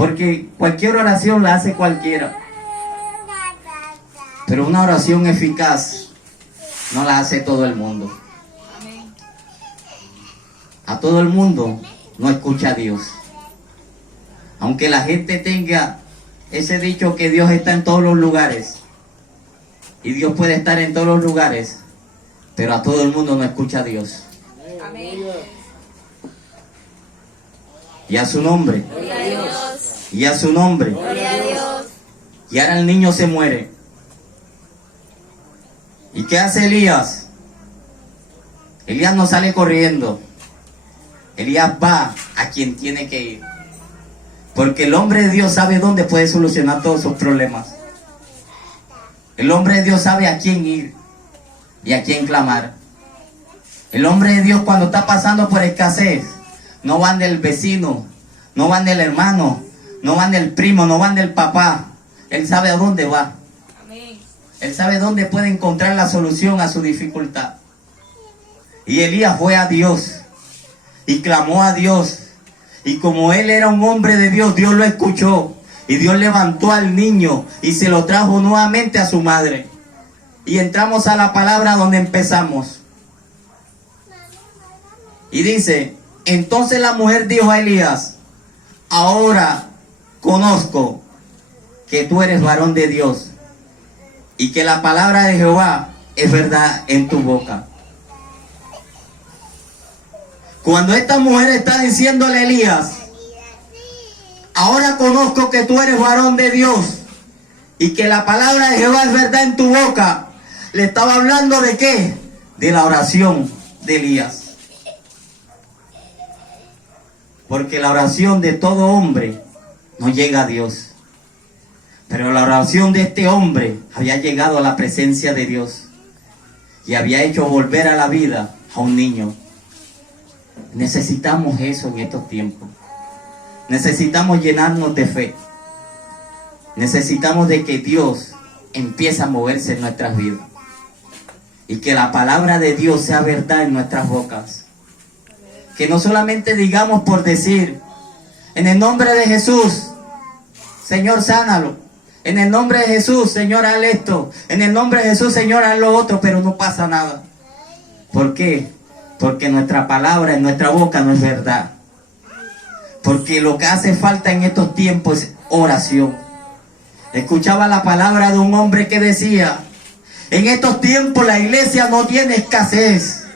Porque cualquier oración la hace cualquiera. Pero una oración eficaz no la hace todo el mundo. A todo el mundo no escucha a Dios. Aunque la gente tenga ese dicho que Dios está en todos los lugares. Y Dios puede estar en todos los lugares. Pero a todo el mundo no escucha a Dios. Amén. Y a su nombre. Gloria a Dios. Y a su nombre. Gloria a Dios. Y ahora el niño se muere. ¿Y qué hace Elías? Elías no sale corriendo. Elías va a quien tiene que ir. Porque el hombre de Dios sabe dónde puede solucionar todos sus problemas. El hombre de Dios sabe a quién ir y a quién clamar. El hombre de Dios cuando está pasando por escasez, no van del vecino, no van del hermano, no van del primo, no van del papá. Él sabe a dónde va. Amén. Él sabe dónde puede encontrar la solución a su dificultad. Y Elías fue a Dios y clamó a Dios. Y como él era un hombre de Dios, Dios lo escuchó. Y Dios levantó al niño y se lo trajo nuevamente a su madre. Y entramos a la palabra donde empezamos. Y dice, entonces la mujer dijo a Elías, ahora conozco que tú eres varón de Dios y que la palabra de Jehová es verdad en tu boca. Cuando esta mujer está diciéndole a Elías, ahora conozco que tú eres varón de Dios y que la palabra de Jehová es verdad en tu boca, le estaba hablando de ¿qué? De la oración de Elías. Porque la oración de todo hombre no llega a Dios. Pero la oración de este hombre había llegado a la presencia de Dios y había hecho volver a la vida a un niño. Necesitamos eso en estos tiempos. Necesitamos llenarnos de fe. Necesitamos de que Dios empiece a moverse en nuestras vidas. Y que la palabra de Dios sea verdad en nuestras bocas. Que no solamente digamos por decir, en el nombre de Jesús, Señor, sánalo. En el nombre de Jesús, Señor, haz esto. En el nombre de Jesús, Señor, haz lo otro, pero no pasa nada. ¿Por qué? Porque nuestra palabra en nuestra boca no es verdad. Porque lo que hace falta en estos tiempos es oración. Escuchaba la palabra de un hombre que decía, en estos tiempos la iglesia no tiene escasez.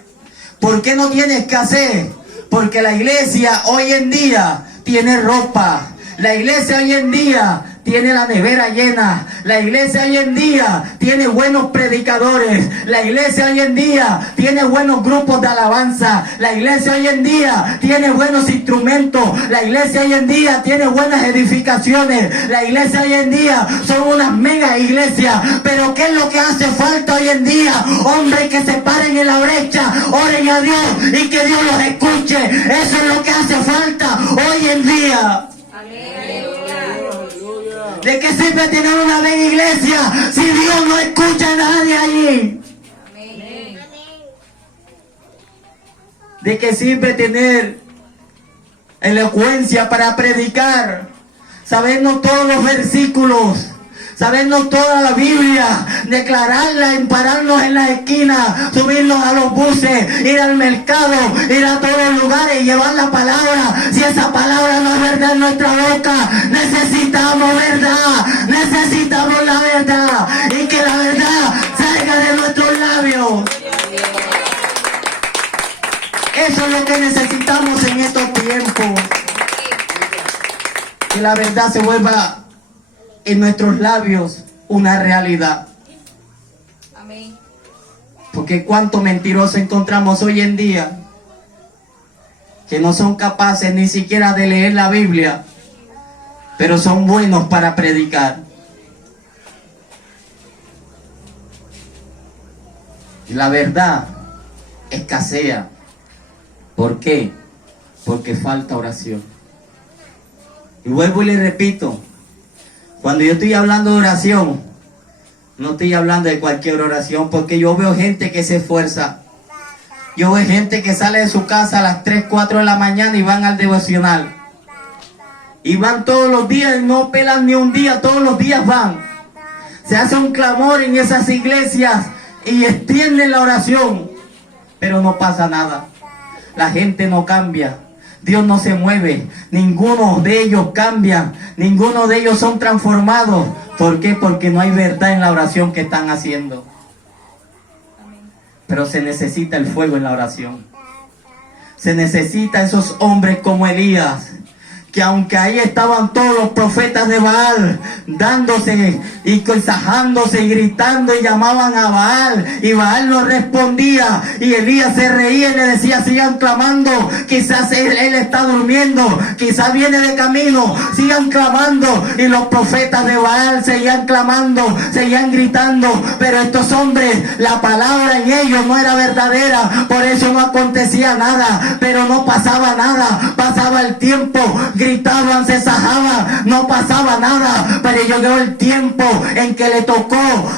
¿Por qué no tiene escasez? Porque la iglesia hoy en día tiene ropa. La iglesia hoy en día tiene la nevera llena. La iglesia hoy en día tiene buenos predicadores. La iglesia hoy en día tiene buenos grupos de alabanza. La iglesia hoy en día tiene buenos instrumentos. La iglesia hoy en día tiene buenas edificaciones. La iglesia hoy en día son unas mega iglesias. Pero ¿qué es lo que hace falta hoy en día? Hombres que se paren en la brecha, oren a Dios y que Dios los escuche. Eso es lo que hace falta hoy en día. ¿De qué sirve tener una mega iglesia si Dios no escucha a nadie allí? Amén. ¿De qué sirve tener elocuencia para predicar? Sabernos todos los versículos, sabernos toda la Biblia, declararla, pararnos en las esquinas, subirnos a los buses, ir al mercado, ir a todos los lugares y llevar la palabra. Si esa palabra no es verdad en nuestra boca, necesitamos verdad, necesitamos la verdad y que la verdad salga de nuestros labios. Eso es lo que necesitamos en estos tiempos. Que la verdad se vuelva en nuestros labios una realidad. Amén. Porque cuánto mentiroso encontramos hoy en día que no son capaces ni siquiera de leer la Biblia, pero son buenos para predicar. Y la verdad escasea. ¿Por qué? Porque falta oración. Y vuelvo y le repito, cuando yo estoy hablando de oración, no estoy hablando de cualquier oración, porque yo veo gente que se esfuerza. Yo veo gente que sale de su casa a las 3, 4 de la mañana y van al devocional. Y van todos los días, no pelan ni un día, todos los días van. Se hace un clamor en esas iglesias y extienden la oración, pero no pasa nada. La gente no cambia, Dios no se mueve, ninguno de ellos cambia, ninguno de ellos son transformados. ¿Por qué? Porque no hay verdad en la oración que están haciendo. Pero se necesita el fuego en la oración. Se necesita esos hombres como Elías, que aunque ahí estaban todos los profetas de Baal, dándose y consajándose y gritando y llamaban a Baal, y Baal no respondía, y Elías se reía y le decía, sigan clamando, quizás él está durmiendo, quizás viene de camino, sigan clamando, y los profetas de Baal seguían clamando, seguían gritando, pero estos hombres, la palabra en ellos no era verdadera, por eso no acontecía nada, pero no pasaba nada, pasaba el tiempo, gritaban, se sajaban, no pasaba nada, pero llegó el tiempo en que le tocó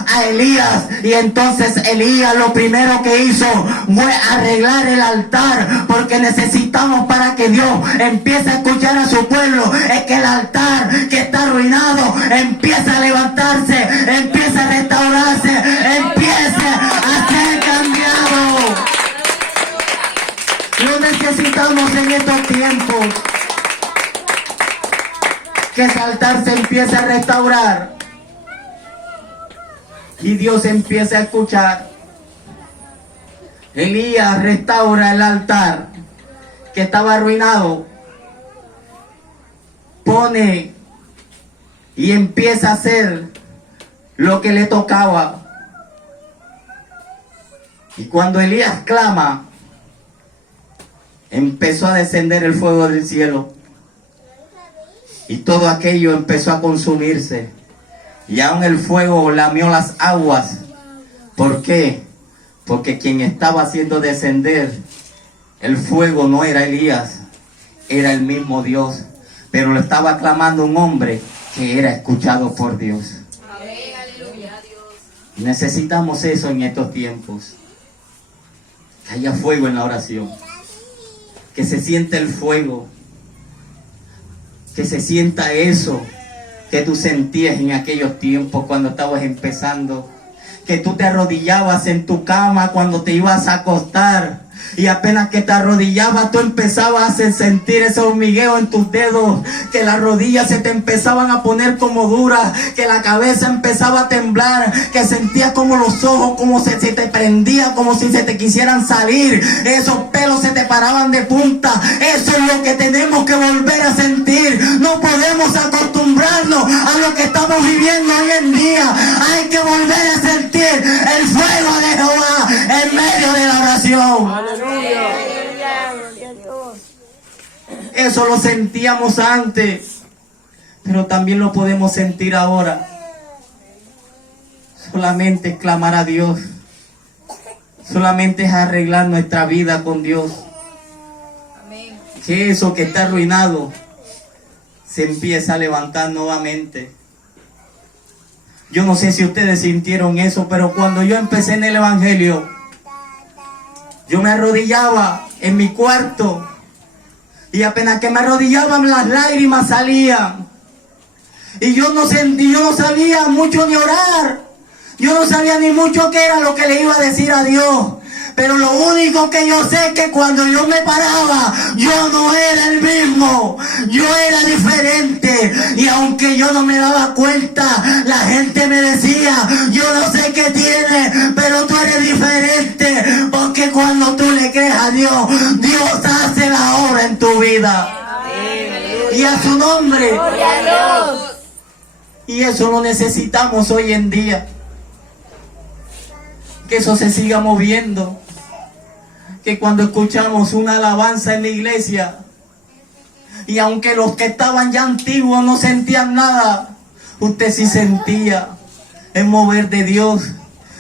a Elías, y entonces Elías lo primero que hizo fue arreglar el altar, porque necesitamos, para que Dios empiece a escuchar a su pueblo, es que el altar que está arruinado empiece a levantarse, empiece a restaurarse, empiece a ser cambiado. Lo necesitamos en estos tiempos, que ese altar se empiece a restaurar y Dios empieza a escuchar. Elías restaura el altar que estaba arruinado, pone y empieza a hacer lo que le tocaba. Y cuando Elías clama, empezó a descender el fuego del cielo. Y todo aquello empezó a consumirse. Y aún el fuego lamió las aguas. ¿Por qué? Porque quien estaba haciendo descender el fuego no era Elías, era el mismo Dios. Pero lo estaba clamando un hombre que era escuchado por Dios. Amén, aleluya, Dios. Necesitamos eso en estos tiempos. Que haya fuego en la oración. Que se sienta el fuego. Que se sienta eso que tú sentías en aquellos tiempos cuando estabas empezando. Que tú te arrodillabas en tu cama cuando te ibas a acostar. Y apenas que te arrodillabas, tú empezabas a sentir ese hormigueo en tus dedos, que las rodillas se te empezaban a poner como duras, que la cabeza empezaba a temblar, que sentías como los ojos, como se te prendía, como si se te quisieran salir, esos pelos se te paraban de punta. Eso es lo que tenemos que volver a sentir. No podemos acostumbrarnos a lo que estamos viviendo hoy en día. Hay que volver a sentir el fuego de Jehová en medio de la oración. Eso lo sentíamos antes, pero también lo podemos sentir ahora. Solamente clamar a Dios, solamente es arreglar nuestra vida con Dios. Amén. Que eso que está arruinado se empieza a levantar nuevamente. Yo no sé si ustedes sintieron eso, pero cuando yo empecé en el Evangelio, yo me arrodillaba en mi cuarto y apenas que me arrodillaban las lágrimas salían. Y yo no sabía mucho ni orar. Yo no sabía ni mucho qué era lo que le iba a decir a Dios. Pero lo único que yo sé es que cuando yo me paraba, yo no era el mismo. Yo era diferente. Y aunque yo no me daba cuenta, la gente me decía, yo no sé qué tienes, pero tú eres diferente. Porque cuando tú le crees a Dios, Dios hace la obra en tu vida. Amén. Y a su nombre. Gloria a Dios. Y eso lo necesitamos hoy en día. Que eso se siga moviendo. Que cuando escuchamos una alabanza en la iglesia, y aunque los que estaban ya antiguos no sentían nada, usted sí sentía el mover de Dios,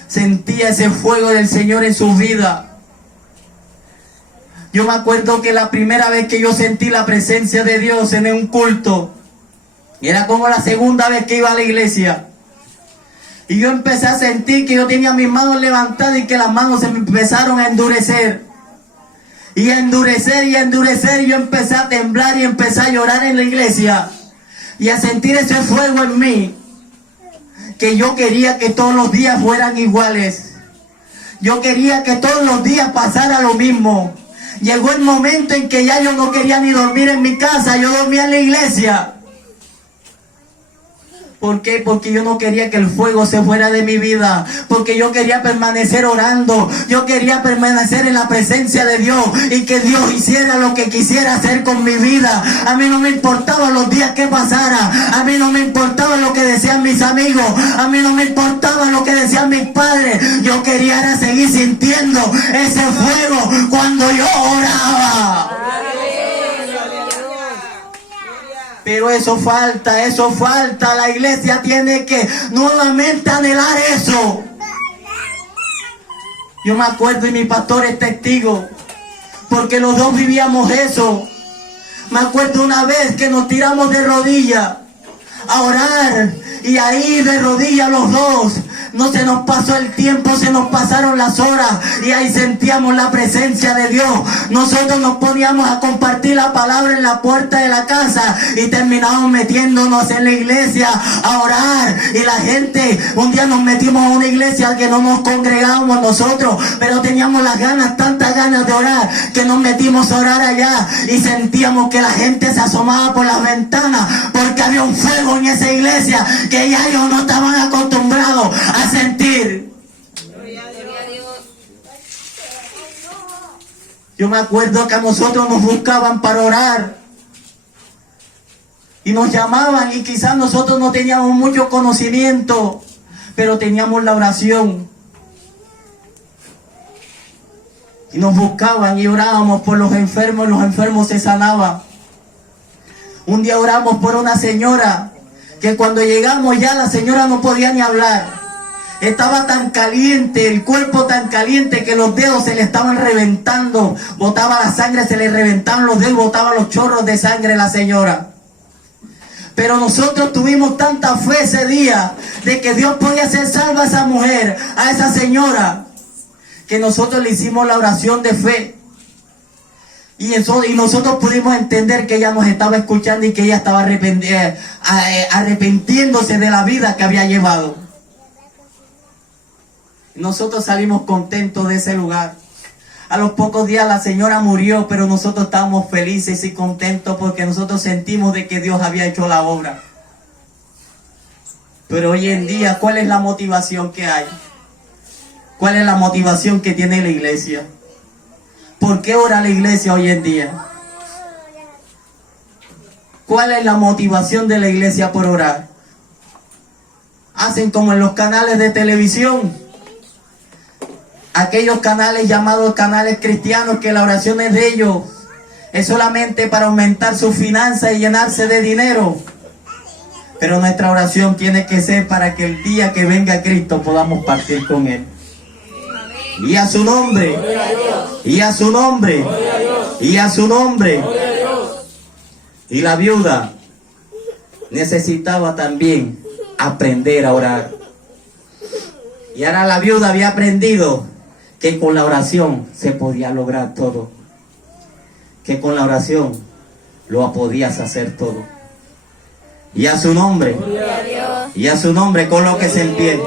sentía ese fuego del Señor en su vida. Yo me acuerdo que la primera vez que yo sentí la presencia de Dios en un culto, era como la segunda vez que iba a la iglesia. Y yo empecé a sentir que yo tenía mis manos levantadas y que las manos se me empezaron a endurecer. Y a endurecer y a endurecer. Y yo empecé a temblar y empecé a llorar en la iglesia. y a sentir ese fuego en mí, que yo quería que todos los días fueran iguales. Yo quería que todos los días pasara lo mismo. Llegó el momento en que ya yo no quería ni dormir en mi casa, yo dormía en la iglesia. ¿Por qué? Porque yo no quería que el fuego se fuera de mi vida. Porque yo quería permanecer orando. Yo quería permanecer en la presencia de Dios. Y que Dios hiciera lo que quisiera hacer con mi vida. A mí no me importaba los días que pasara. A mí no me importaba lo que decían mis amigos. A mí no me importaba lo que decían mis padres. Yo quería era seguir sintiendo ese fuego cuando yo oraba. Pero eso falta. La iglesia tiene que nuevamente anhelar eso. Yo me acuerdo y mi pastor es testigo, porque los dos vivíamos eso. Me acuerdo una vez que nos tiramos de rodillas a orar, y ahí de rodillas los dos. No se nos pasó el tiempo, se nos pasaron las horas, y ahí sentíamos la presencia de Dios. Nosotros nos poníamos a compartir la palabra en la puerta de la casa y terminábamos metiéndonos en la iglesia a orar. Y la gente, un día nos metimos a una iglesia que no nos congregábamos nosotros, pero teníamos las ganas, tantas ganas de orar, que nos metimos a orar allá y sentíamos que la gente se asomaba por las ventanas, porque había un fuego en esa iglesia que ya ellos no estaban acostumbrados a sentir. Gloria a Dios. Yo me acuerdo que a nosotros nos buscaban para orar y nos llamaban, y quizás nosotros no teníamos mucho conocimiento, pero teníamos la oración. Y nos buscaban y orábamos por los enfermos se sanaban. Un día oramos por una señora que cuando llegamos ya la señora no podía ni hablar. Estaba tan caliente, el cuerpo tan caliente, que los dedos se le estaban reventando. Botaba la sangre, se le reventaban los dedos, botaba los chorros de sangre la señora. Pero nosotros tuvimos tanta fe ese día de que Dios podía hacer salva a esa mujer, a esa señora, que nosotros le hicimos la oración de fe. Y nosotros pudimos entender que ella nos estaba escuchando y que ella estaba arrepintiéndose de la vida que había llevado. Nosotros salimos contentos de ese lugar. A los pocos días la señora murió, pero nosotros estábamos felices y contentos porque nosotros sentimos de que Dios había hecho la obra. Pero hoy en día, ¿cuál es la motivación que hay? ¿Cuál es la motivación que tiene la iglesia? ¿Por qué ora la iglesia hoy en día? ¿Cuál es la motivación de la iglesia por orar? Hacen como en los canales de televisión. Aquellos canales llamados canales cristianos, que la oración es de ellos, es solamente para aumentar sus finanzas y llenarse de dinero. Pero nuestra oración tiene que ser para que el día que venga Cristo podamos partir con Él. Y a su nombre, y a su nombre, y a su nombre. Y la viuda necesitaba también aprender a orar. Y ahora la viuda había aprendido que con la oración se podía lograr todo. Que con la oración lo podías hacer todo. Y a su nombre, y a su nombre, colóquese en pie.